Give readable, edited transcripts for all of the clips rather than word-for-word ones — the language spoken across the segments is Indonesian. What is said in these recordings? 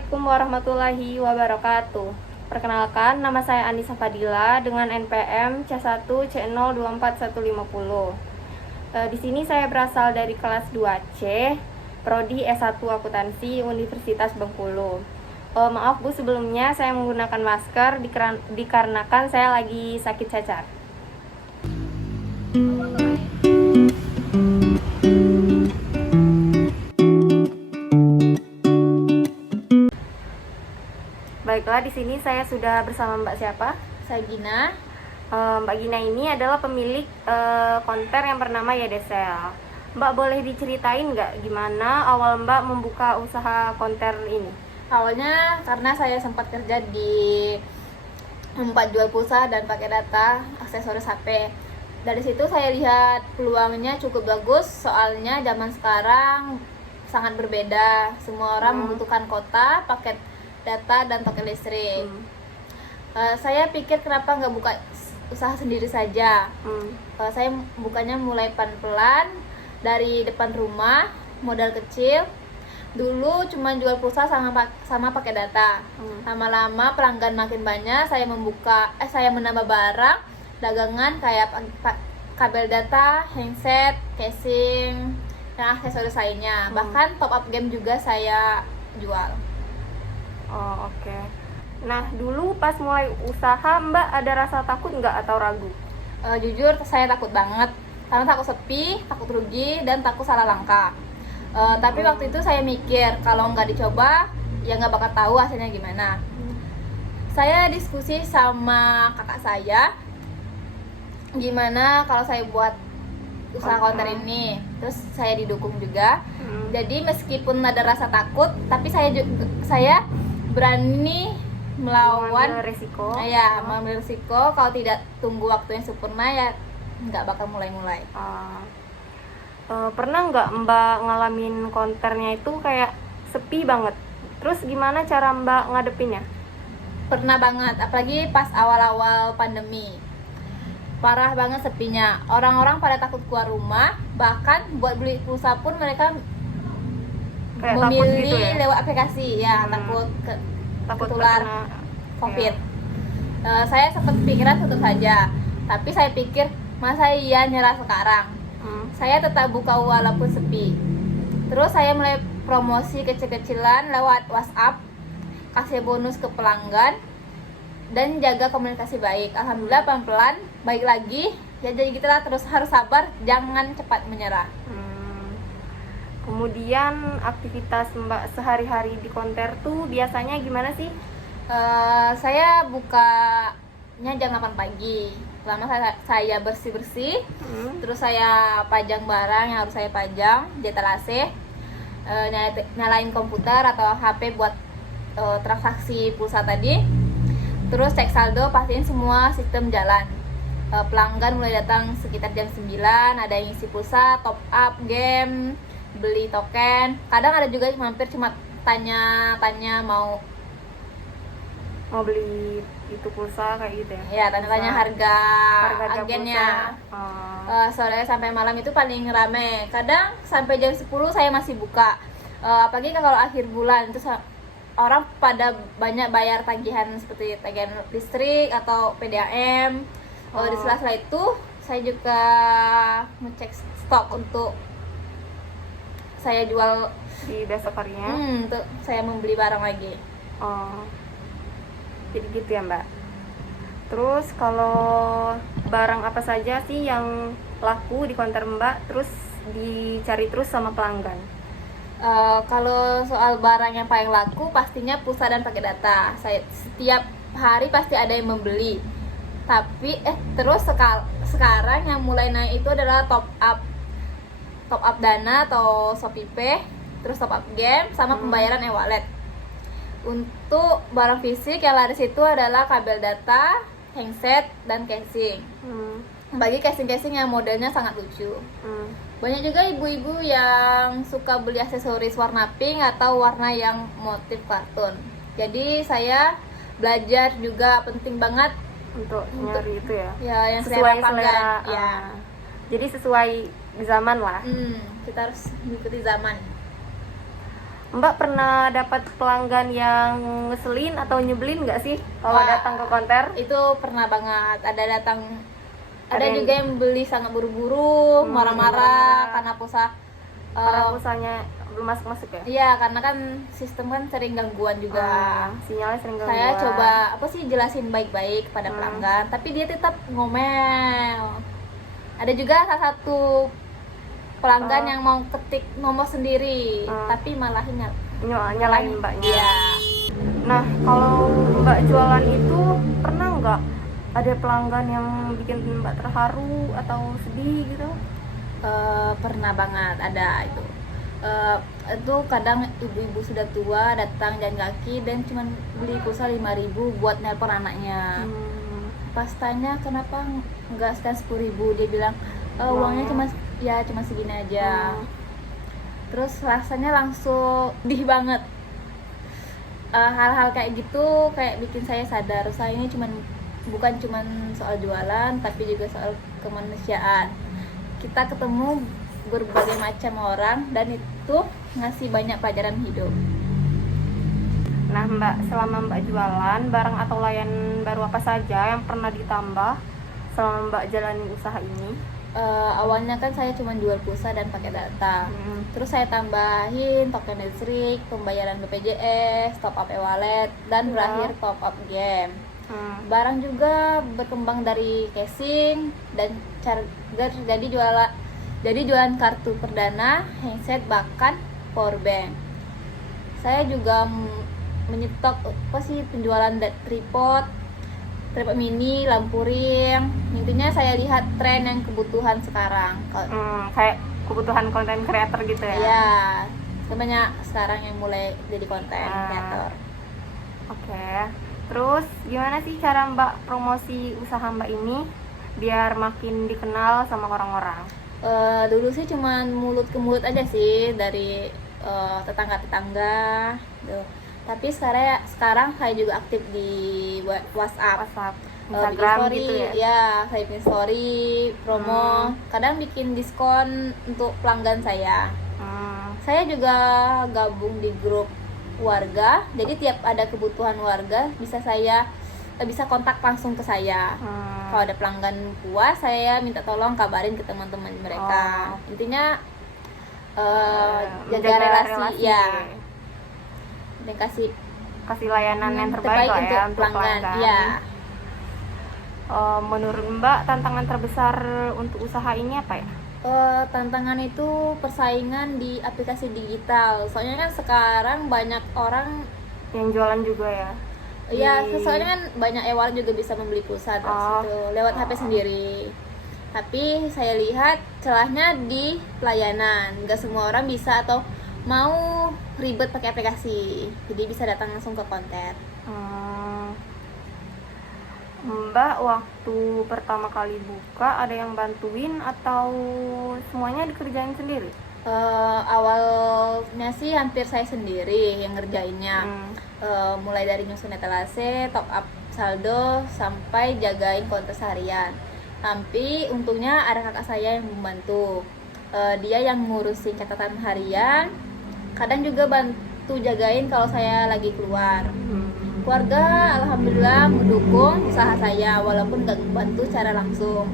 Assalamualaikum warahmatullahi wabarakatuh. Perkenalkan, nama saya Anissa Fadila dengan NPM C1C024150. Di sini saya berasal dari kelas 2C, Prodi S1 Akuntansi Universitas Bengkulu. Maaf Bu, sebelumnya saya menggunakan masker dikarenakan saya lagi sakit cacar. Baiklah, di sini saya sudah bersama Mbak siapa? Saya Gina. Mbak Gina ini adalah pemilik konter yang bernama Yadesel. Mbak boleh diceritain nggak gimana awal Mbak membuka usaha konter ini? Awalnya karena saya sempat kerja di tempat jual pulsa dan pakai data aksesoris HP. Dari situ saya lihat peluangnya cukup bagus, soalnya zaman sekarang sangat berbeda. Semua orang membutuhkan kota, paket data, dan pakai listrik. Saya pikir kenapa nggak buka usaha sendiri saja. Saya bukanya mulai pelan-pelan dari depan rumah, modal kecil. Dulu cuma jual pulsa sama pakai data. Lama-lama pelanggan makin banyak, saya menambah barang dagangan kayak kabel data, handset, casing, dan aksesoris lainnya. Bahkan top up game juga saya jual. Oh, oke. Nah, dulu pas mulai usaha Mbak ada rasa takut nggak atau ragu? Jujur saya takut banget, karena takut sepi, takut rugi, dan takut salah langkah. Tapi waktu itu saya mikir kalau nggak dicoba ya nggak bakal tahu hasilnya gimana. Saya diskusi sama kakak saya gimana kalau saya buat usaha konter ini, terus saya didukung juga. Jadi meskipun ada rasa takut, tapi saya berani melawan resiko. Mengambil resiko. Kalau tidak tunggu waktu yang sempurna ya nggak bakal mulai. Pernah nggak Mbak ngalamin konternya itu kayak sepi banget? Terus gimana cara Mbak ngadepinnya? Pernah banget, apalagi pas awal-awal pandemi. Parah banget sepinya. Orang-orang pada takut keluar rumah, bahkan buat beli pulsa pun mereka Kayak memilih gitu ya? lewat aplikasi. Takut tertular COVID. Saya sempat pikiran tutup saja, tapi saya pikir masa iya nyerah sekarang. Saya tetap buka walaupun sepi. Terus saya mulai promosi kecil-kecilan lewat WhatsApp, kasih bonus ke pelanggan, dan jaga komunikasi baik. Alhamdulillah pelan-pelan baik lagi. Ya jadi gitulah, terus harus sabar, jangan cepat menyerah. Kemudian aktivitas Mbak sehari-hari di konter tuh biasanya gimana sih? Saya bukanya jam 8 pagi. Lama saya bersih-bersih, terus saya pajang barang yang harus saya pajang di etalase, nyalain komputer atau HP buat transaksi pulsa tadi. Terus cek saldo, pastiin semua sistem jalan. Pelanggan mulai datang sekitar jam 9, ada yang isi pulsa, top up game, beli token. Kadang ada juga yang mampir cuma tanya-tanya mau beli itu pulsa kayak gitu ya? Ya, tanya-tanya harga agennya. Sore sampai malam itu paling rame. Kadang sampai jam 10 saya masih buka. Apalagi kalau akhir bulan itu orang pada banyak bayar tagihan seperti tagihan listrik atau PDAM. Di sela-sela itu saya juga ngecek stok untuk saya jual di besok harinya. Untuk saya membeli barang lagi. Jadi gitu ya Mbak. Terus kalau barang apa saja sih yang laku di konter Mbak terus dicari terus sama pelanggan? Kalau soal barang yang paling laku pastinya pulsa dan pakai data. Saya setiap hari pasti ada yang membeli. Tapi terus sekarang yang mulai naik itu adalah top up dana atau ShopeePay, terus top up game sama pembayaran e-wallet. Untuk barang fisik yang laris itu adalah kabel data, handset, dan casing. Bagi casing-casing yang modelnya sangat lucu. Banyak juga ibu-ibu yang suka beli aksesoris warna pink atau warna yang motif kartun. Jadi saya belajar juga penting banget untuk nyari itu ya. Ya, yang sesuai selera. Jadi sesuai zaman lah. Kita harus mengikuti zaman. Mbak pernah dapat pelanggan yang ngeselin atau nyebelin nggak sih kalau Wah, datang ke konter? itu pernah banget. Ada yang- juga yang beli sangat buru-buru, marah-marah marah-marah. karena pulsa. Karena pulsanya belum masuk ya? Iya, karena kan sistem kan sering gangguan juga. Sinyalnya sering gangguan. Saya coba jelasin baik-baik kepada pelanggan, tapi dia tetap ngomel. Ada juga salah satu pelanggan yang mau ketik nomor sendiri, tapi malah Nyalahin mbaknya. Iya. Nah, kalau mbak jualan itu pernah nggak ada pelanggan yang bikin mbak terharu atau sedih gitu? Pernah banget ada itu. Itu kadang ibu-ibu sudah tua datang jalan kaki dan cuma beli pulsa 5.000 buat nelpon anaknya. Pas tanya kenapa nggak sekian 10.000, dia bilang uangnya cuma segini aja. Terus rasanya langsung sedih banget. Hal-hal kayak gitu kayak bikin saya sadar usaha ini bukan cuman soal jualan, tapi juga soal kemanusiaan. Kita ketemu berbagai macam orang dan itu ngasih banyak pelajaran hidup. Nah mbak, selama mbak jualan, barang atau layanan baru apa saja yang pernah ditambah selama mbak jalani usaha ini? Awalnya kan saya cuma jual pulsa dan pakai data. Terus saya tambahin token listrik, pembayaran BPJS, top up e-wallet, dan berakhir top up game. Barang juga berkembang dari casing dan charger, jadi jualan kartu perdana, handset, bahkan power bank. Saya juga menyetok penjualan tripod mini, lampu ring. Intinya saya lihat tren yang kebutuhan sekarang. Kayak kebutuhan konten creator gitu ya? Iya, banyak sekarang yang mulai jadi konten creator. Oke. Terus gimana sih cara mbak promosi usaha mbak ini biar makin dikenal sama orang-orang? Dulu sih cuman mulut ke mulut aja sih dari tetangga-tetangga gitu. Tapi sekarang saya juga aktif di WhatsApp, Instagram bikin story, gitu ya? Ya, saya bikin story, promo, kadang bikin diskon untuk pelanggan saya. Saya juga gabung di grup warga, jadi tiap ada kebutuhan warga bisa kontak langsung ke saya. Kalau ada pelanggan puas, saya minta tolong kabarin ke teman-teman mereka. Intinya jaga relasi ya, dan kasih layanan yang terbaik lah ya untuk pelanggan. Ya. Menurut mbak tantangan terbesar untuk usaha ini apa ya? Tantangan itu persaingan di aplikasi digital. Soalnya kan sekarang banyak orang yang jualan juga ya? Iya, soalnya kan banyak e-wallet juga bisa membeli pulsa lewat HP sendiri. Tapi saya lihat celahnya di pelayanan. Gak semua orang bisa atau mau ribet pakai aplikasi. Jadi bisa datang langsung ke konter. Mbak waktu pertama kali buka ada yang bantuin atau semuanya dikerjain sendiri? Awalnya sih hampir saya sendiri yang ngerjainnya. Mulai dari nyusun etalase, top up saldo, sampai jagain kontes harian. Tapi untungnya ada kakak saya yang membantu. Dia yang ngurusin catatan harian, kadang juga bantu jagain kalau saya lagi keluar. Keluarga alhamdulillah mendukung usaha saya walaupun gak membantu secara langsung.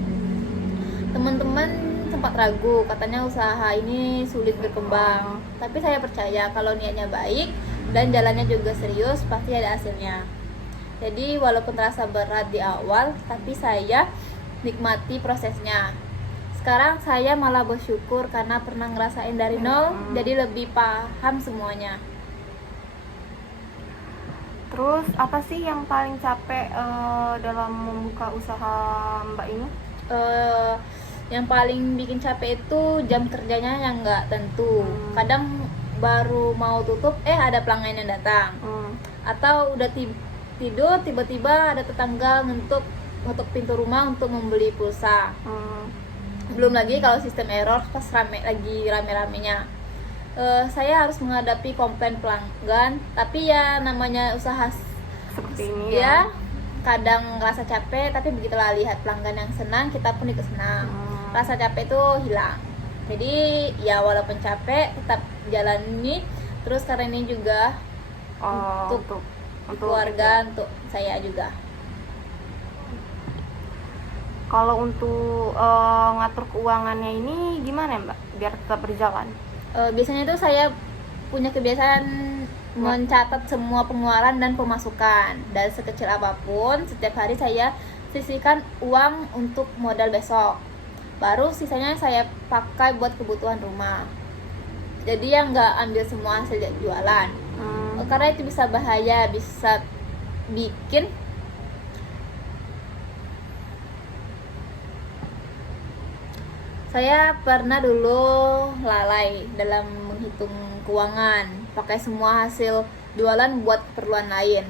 Teman-teman sempat ragu, katanya usaha ini sulit berkembang. Tapi saya percaya kalau niatnya baik dan jalannya juga serius, pasti ada hasilnya. Jadi walaupun terasa berat di awal, tapi saya nikmati prosesnya. Sekarang saya malah bersyukur karena pernah ngerasain dari nol, jadi lebih paham semuanya. Terus apa sih yang paling capek dalam membuka usaha mbak ini? Yang paling bikin capek itu jam kerjanya yang nggak tentu. Kadang baru mau tutup ada pelanggan yang datang, atau udah tidur tiba-tiba ada tetangga ngetuk pintu rumah untuk membeli pulsa. Belum lagi kalau sistem error pas rame-ramenya. Saya harus menghadapi komplain pelanggan, tapi ya namanya usaha seperti ini ya. Kadang ngerasa capek, tapi begitulah, lihat pelanggan yang senang, kita pun ikut senang. Rasa capek itu hilang. Jadi ya walaupun capek tetap jalani, Terus karena ini juga untuk keluarga, untuk saya juga. Kalau untuk ngatur keuangannya ini gimana Mbak biar tetap berjalan? Biasanya tuh saya punya kebiasaan mencatat semua pengeluaran dan pemasukan, dan sekecil apapun setiap hari saya sisihkan uang untuk modal besok. Baru sisanya saya pakai buat kebutuhan rumah. Jadi yang nggak ambil semua hasil jualan, karena itu bisa bahaya, bisa bikin saya pernah dulu lalai dalam menghitung keuangan, pakai semua hasil jualan buat keperluan lain.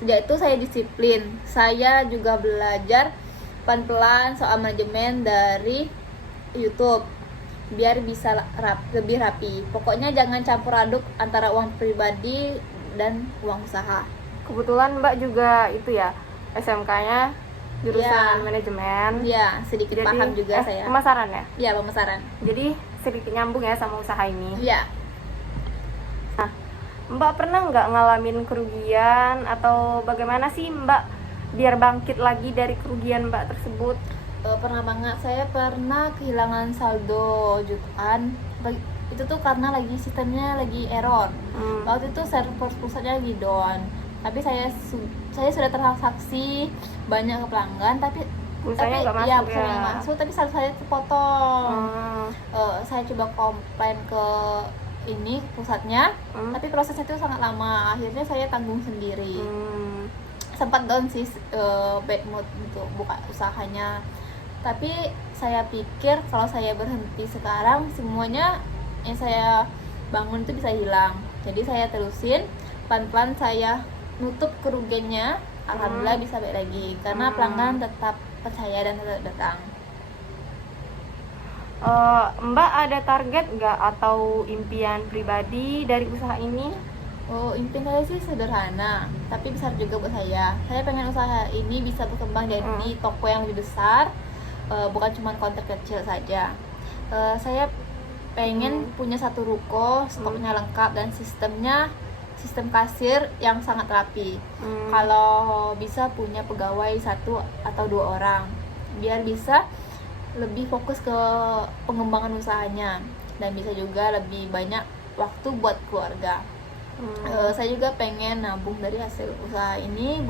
Sejak itu saya disiplin. Saya juga belajar pelan-pelan soal manajemen dari YouTube biar bisa lebih rapi. Pokoknya jangan campur aduk antara uang pribadi dan uang usaha. Kebetulan Mbak juga itu ya SMK-nya jurusan Ya. manajemen. Ya, sedikit Jadi, paham juga saya. Pemasaran ya? Ya, pemasaran. Jadi sedikit nyambung ya sama usaha ini. Ya. Nah, Mbak pernah nggak ngalamin kerugian atau bagaimana sih Mbak biar bangkit lagi dari kerugian Mbak tersebut? Pernah banget, saya pernah kehilangan saldo jutaan. Itu tuh karena lagi sistemnya lagi error. Waktu itu server pusatnya lagi down. Tapi saya sudah transaksi banyak ke pelanggan, tapi Pulsanya nggak masuk ya, ya? pulsanya nggak masuk, tapi saldo saya kepotong. Saya coba komplain ke ini pusatnya, tapi prosesnya itu sangat lama. Akhirnya saya tanggung sendiri. Sempat down sih, bad mood untuk buka usahanya. Tapi saya pikir kalau saya berhenti sekarang, semuanya yang saya bangun itu bisa hilang. Jadi saya terusin, pelan-pelan saya nutup kerugiannya. Alhamdulillah bisa baik lagi karena pelanggan tetap percaya dan tetap datang. Mbak ada target nggak atau impian pribadi dari usaha ini? Impian saya sih sederhana, tapi besar juga buat saya. Saya pengen usaha ini bisa berkembang jadi toko yang lebih besar, bukan cuma counter kecil saja. Saya pengen punya satu ruko, stoknya lengkap dan sistem kasir yang sangat rapi. Kalau bisa punya pegawai 1 atau 2 orang, biar bisa lebih fokus ke pengembangan usahanya dan bisa juga lebih banyak waktu buat keluarga. Saya juga pengen nabung dari hasil usaha ini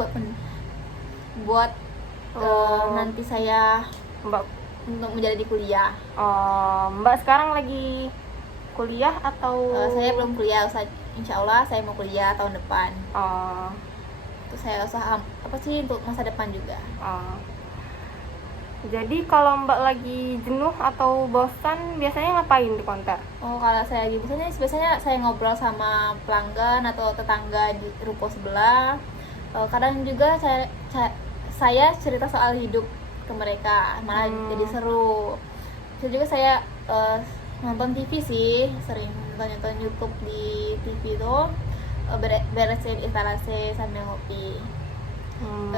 buat nanti saya Mbak untuk menjadi kuliah. Mbak sekarang lagi kuliah atau? Saya belum kuliah, insya Allah saya mau kuliah tahun depan. Terus saya usaha apa sih untuk masa depan juga. Jadi kalau Mbak lagi jenuh atau bosan biasanya ngapain di konter? Kalau saya lagi bosan biasanya saya ngobrol sama pelanggan atau tetangga di ruko sebelah. Kadang juga saya cerita soal hidup ke mereka, malah jadi seru. Terus juga saya nonton TV sih, sering nonton YouTube di TV tuh, beresin instalasi sambil ngopi.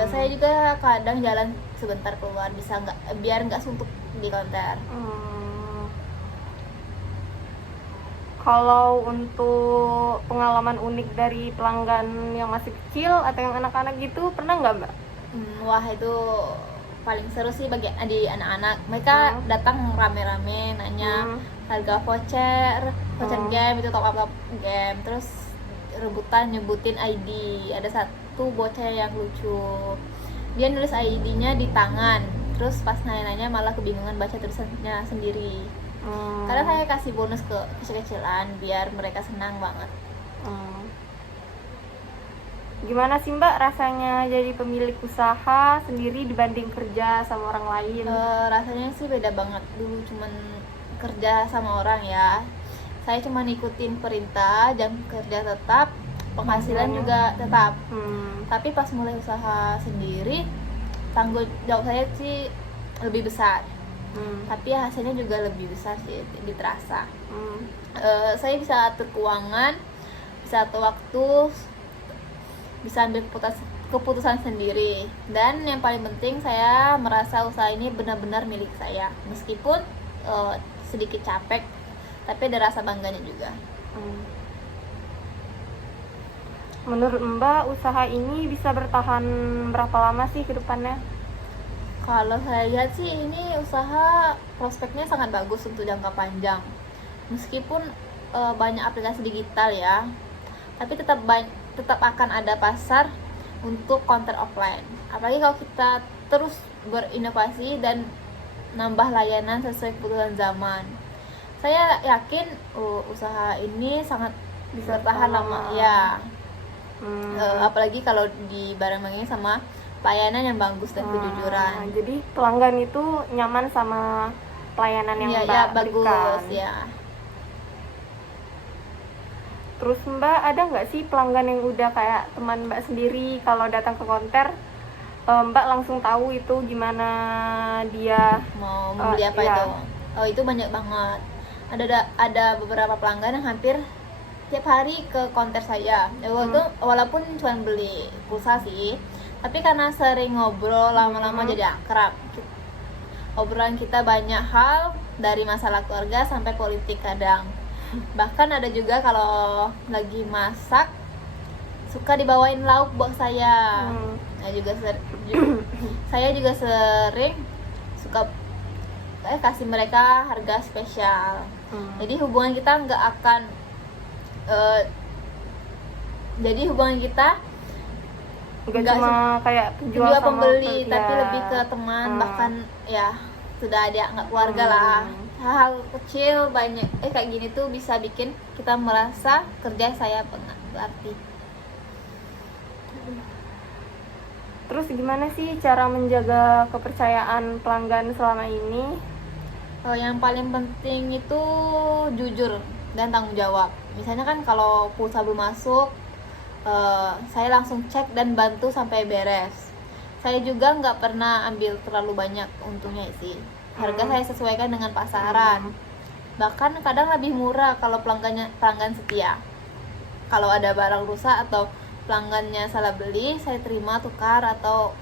Saya juga kadang jalan sebentar keluar, bisa biar nggak suntuk di konter. Kalau untuk pengalaman unik dari pelanggan yang masih kecil atau yang anak-anak gitu pernah nggak Mbak? Wah, itu paling seru sih bagi anak-anak. Mereka datang rame-rame nanya harga voucher game itu, top up game, terus rebutan nyebutin ID. Ada satu bocah yang lucu, dia nulis ID-nya di tangan, terus pas nanya-nanya malah kebingungan baca tulisannya sendiri. Karena saya kasih bonus ke kecil-kecilan biar mereka senang banget. Gimana sih Mbak rasanya jadi pemilik usaha sendiri dibanding kerja sama orang lain? Rasanya sih beda banget. Dulu cuman kerja sama orang ya, saya cuma ikutin perintah, jam kerja tetap, penghasilan juga tetap. Tapi pas mulai usaha sendiri, tanggung jawab saya sih lebih besar. Tapi hasilnya juga lebih besar sih, terasa. Saya bisa atur keuangan, bisa atur waktu, bisa ambil keputusan sendiri, dan yang paling penting saya merasa usaha ini benar-benar milik saya. Meskipun sedikit capek, tapi ada rasa bangganya juga. Menurut Mbak, usaha ini bisa bertahan berapa lama sih ke depannya? Kalau saya lihat sih ini usaha prospeknya sangat bagus untuk jangka panjang. Meskipun banyak aplikasi digital ya, tapi tetap akan ada pasar untuk konten offline. Apalagi kalau kita terus berinovasi dan nambah layanan sesuai kebutuhan zaman. Saya yakin usaha ini sangat Bisa bertahan lama ya. Hmm. Apalagi kalau dibareng-barengin sama pelayanan yang bagus dan kejujuran. Jadi pelanggan itu nyaman sama pelayanan yang Iya, Mbak ya, berikan. bagus ya. Terus Mbak ada nggak sih pelanggan yang udah kayak teman Mbak sendiri, kalau datang ke konter Mbak langsung tahu itu gimana dia Mau membeli apa iya. itu? Oh, itu banyak banget. Ada beberapa pelanggan yang hampir tiap hari ke konter saya. Walaupun cuma beli pulsa sih, tapi karena sering ngobrol lama-lama jadi akrab. Obrolan kita banyak hal, dari masalah keluarga sampai politik kadang. Bahkan ada juga kalau lagi masak suka dibawain lauk buat saya. Nah, saya juga sering suka kasih mereka harga spesial. Jadi hubungan kita nggak akan nggak cuma kayak penjual sama pembeli, ya. tapi lebih ke teman, bahkan ya sudah ada nggak keluarga lah. Hal kecil banyak kayak gini tuh bisa bikin kita merasa kerja saya berarti. Terus gimana sih cara menjaga kepercayaan pelanggan selama ini? Yang paling penting itu jujur dan tanggung jawab. Misalnya kan kalau pulsa belum masuk, saya langsung cek dan bantu sampai beres. Saya juga nggak pernah ambil terlalu banyak untungnya sih. Harga saya sesuaikan dengan pasaran. Bahkan kadang lebih murah kalau pelanggan setia. Kalau ada barang rusak atau pelanggannya salah beli, saya terima tukar atau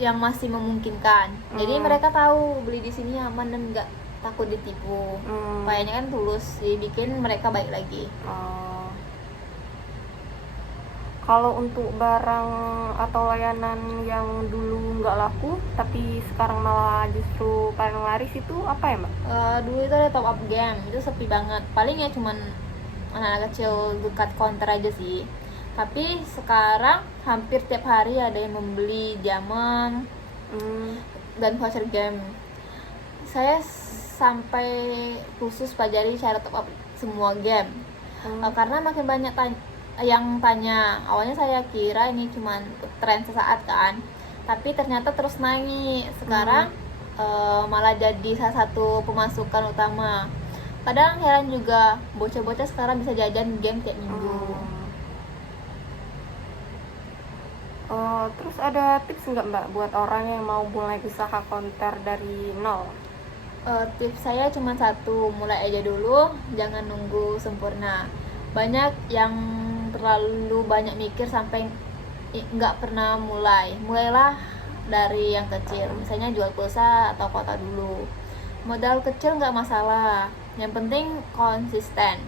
yang masih memungkinkan. Jadi mereka tahu beli di sini aman dan nggak takut ditipu. Kayaknya kan tulus, jadi bikin mereka baik lagi. Kalau untuk barang atau layanan yang dulu nggak laku tapi sekarang malah justru paling laris, itu apa ya Mbak? Dulu itu ada top up game, itu sepi banget. Paling ya cuman anak-anak kecil dekat counter aja sih. Tapi sekarang hampir tiap hari ada yang membeli jaman dan voucher game. Saya sampai khusus pelajari cara top up semua game. Karena makin banyak yang tanya. Awalnya saya kira ini cuman tren sesaat kan, tapi ternyata terus naik. Sekarang malah jadi salah satu pemasukan utama. Kadang heran juga, bocah-bocah sekarang bisa jajan game tiap minggu. Terus ada tips nggak Mbak buat orang yang mau mulai usaha konter dari nol? Tips saya cuma satu, mulai aja dulu, jangan nunggu sempurna. Banyak yang terlalu banyak mikir sampai nggak pernah mulai. Mulailah dari yang kecil, misalnya jual pulsa atau kota dulu. Modal kecil nggak masalah, yang penting konsisten.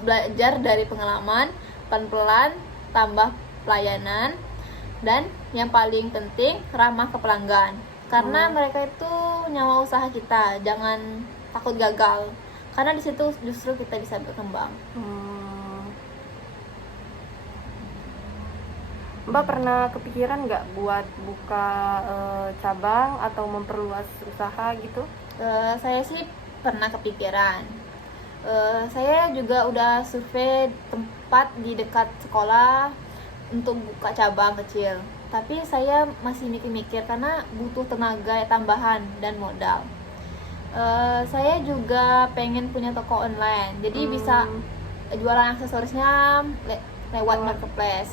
Belajar dari pengalaman, pelan-pelan tambah pelayanan, dan yang paling penting ramah ke pelanggan. Karena mereka itu nyawa usaha kita, jangan takut gagal. Karena di situ justru kita bisa berkembang. Mbak pernah kepikiran nggak buat buka cabang atau memperluas usaha gitu? Saya sih pernah kepikiran. Saya juga udah survei tempat di dekat sekolah untuk buka cabang kecil. Tapi saya masih mikir-mikir karena butuh tenaga tambahan dan modal. Saya juga pengen punya toko online, jadi bisa jualan aksesorisnya lewat marketplace.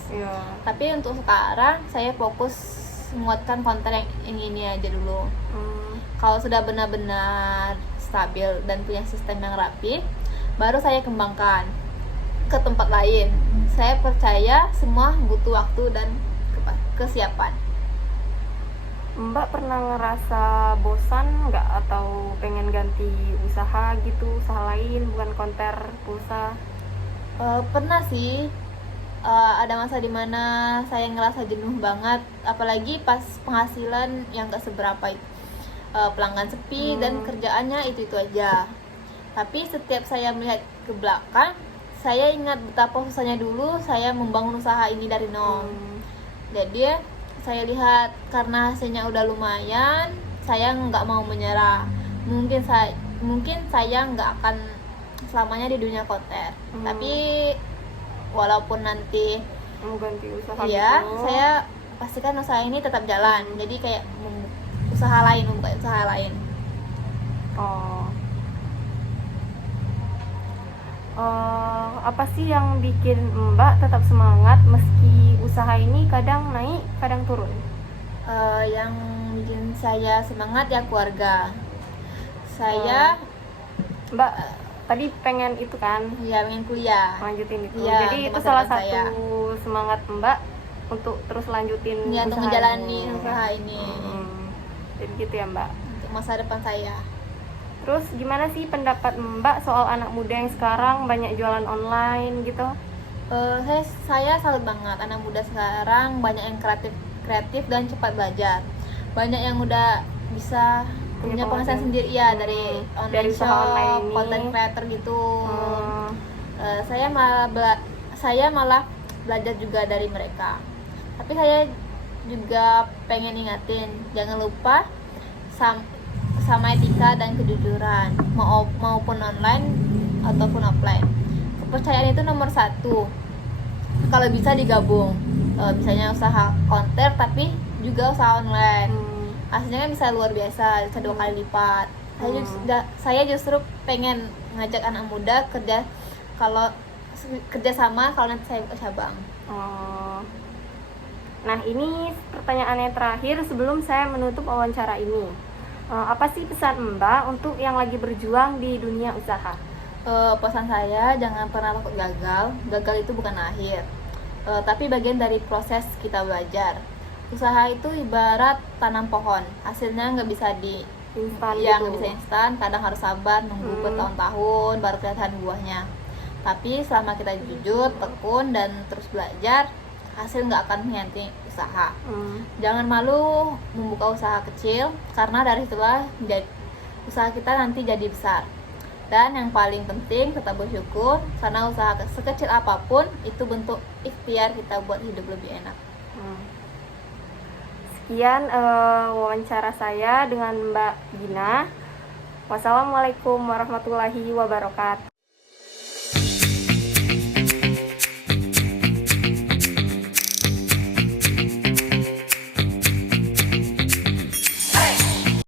Tapi untuk sekarang saya fokus menguatkan konten yang ini aja dulu. Kalau sudah benar-benar stabil dan punya sistem yang rapi, baru saya kembangkan ke tempat lain. Saya percaya semua butuh waktu dan kesiapan. Mbak pernah ngerasa bosan nggak atau pengen ganti usaha gitu, usaha lain bukan konter pulsa? Pernah sih. Ada masa dimana saya ngerasa jenuh banget, apalagi pas penghasilan yang gak seberapa itu. Pelanggan sepi dan kerjaannya itu aja. Tapi setiap saya melihat ke belakang, saya ingat betapa susahnya dulu saya membangun usaha ini dari nol. Jadi saya lihat karena hasilnya udah lumayan, saya nggak mau menyerah. Mungkin saya nggak akan selamanya di dunia konten. Tapi walaupun nanti Mau ganti usaha ya gitu. saya pastikan usaha ini tetap jalan. Jadi kayak membuka usaha lain. Oh. Apa sih yang bikin Mbak tetap semangat meski usaha ini kadang naik, kadang turun? Yang bikin saya semangat ya keluarga. Saya Mbak tadi pengen itu kan, ya pengen kuliah. lanjutin itu. Iya, Jadi untuk itu masa salah depan satu saya. semangat Mbak untuk terus lanjutin Ya, untuk usaha menjalani ini. usaha ini Jadi gitu ya Mbak. untuk masa depan saya. Terus gimana sih pendapat Mbak soal anak muda yang sekarang banyak jualan online gitu? Saya salut banget anak muda sekarang, banyak yang kreatif dan cepat belajar. Banyak yang udah bisa punya penghasilan sendiri ya dari online Dari usaha shop, online ini. content creator gitu. Hmm, Saya malah belajar juga dari mereka. Tapi saya juga pengen ingatin, jangan lupa sama etika dan kejujuran, maupun online ataupun offline. Kepercayaan itu nomor satu. Kalau bisa digabung, misalnya usaha konten tapi juga usaha online, hasilnya kan bisa luar biasa, bisa 2 kali lipat. Saya justru pengen ngajak anak muda kerja sama kalau nanti saya buka cabang. oh. Nah ini pertanyaan yang terakhir sebelum saya menutup wawancara ini. Apa sih pesan Mbak untuk yang lagi berjuang di dunia usaha? Pesan saya, jangan pernah takut gagal. Gagal itu bukan akhir, tapi bagian dari proses kita belajar. Usaha itu ibarat tanam pohon, hasilnya nggak bisa Instan nggak gitu. bisa instan. Kadang harus sabar, nunggu bertahun-tahun baru kelihatan buahnya. Tapi selama kita jujur, tekun dan terus belajar, hasil nggak akan mengkhianati usaha. Jangan malu membuka usaha kecil, karena dari itulah usaha kita nanti jadi besar. Dan yang paling penting, tetap bersyukur, karena usaha sekecil apapun itu bentuk ikhtiar kita buat hidup lebih enak. Sekian wawancara saya dengan Mbak Gina. Wassalamualaikum warahmatullahi wabarakatuh.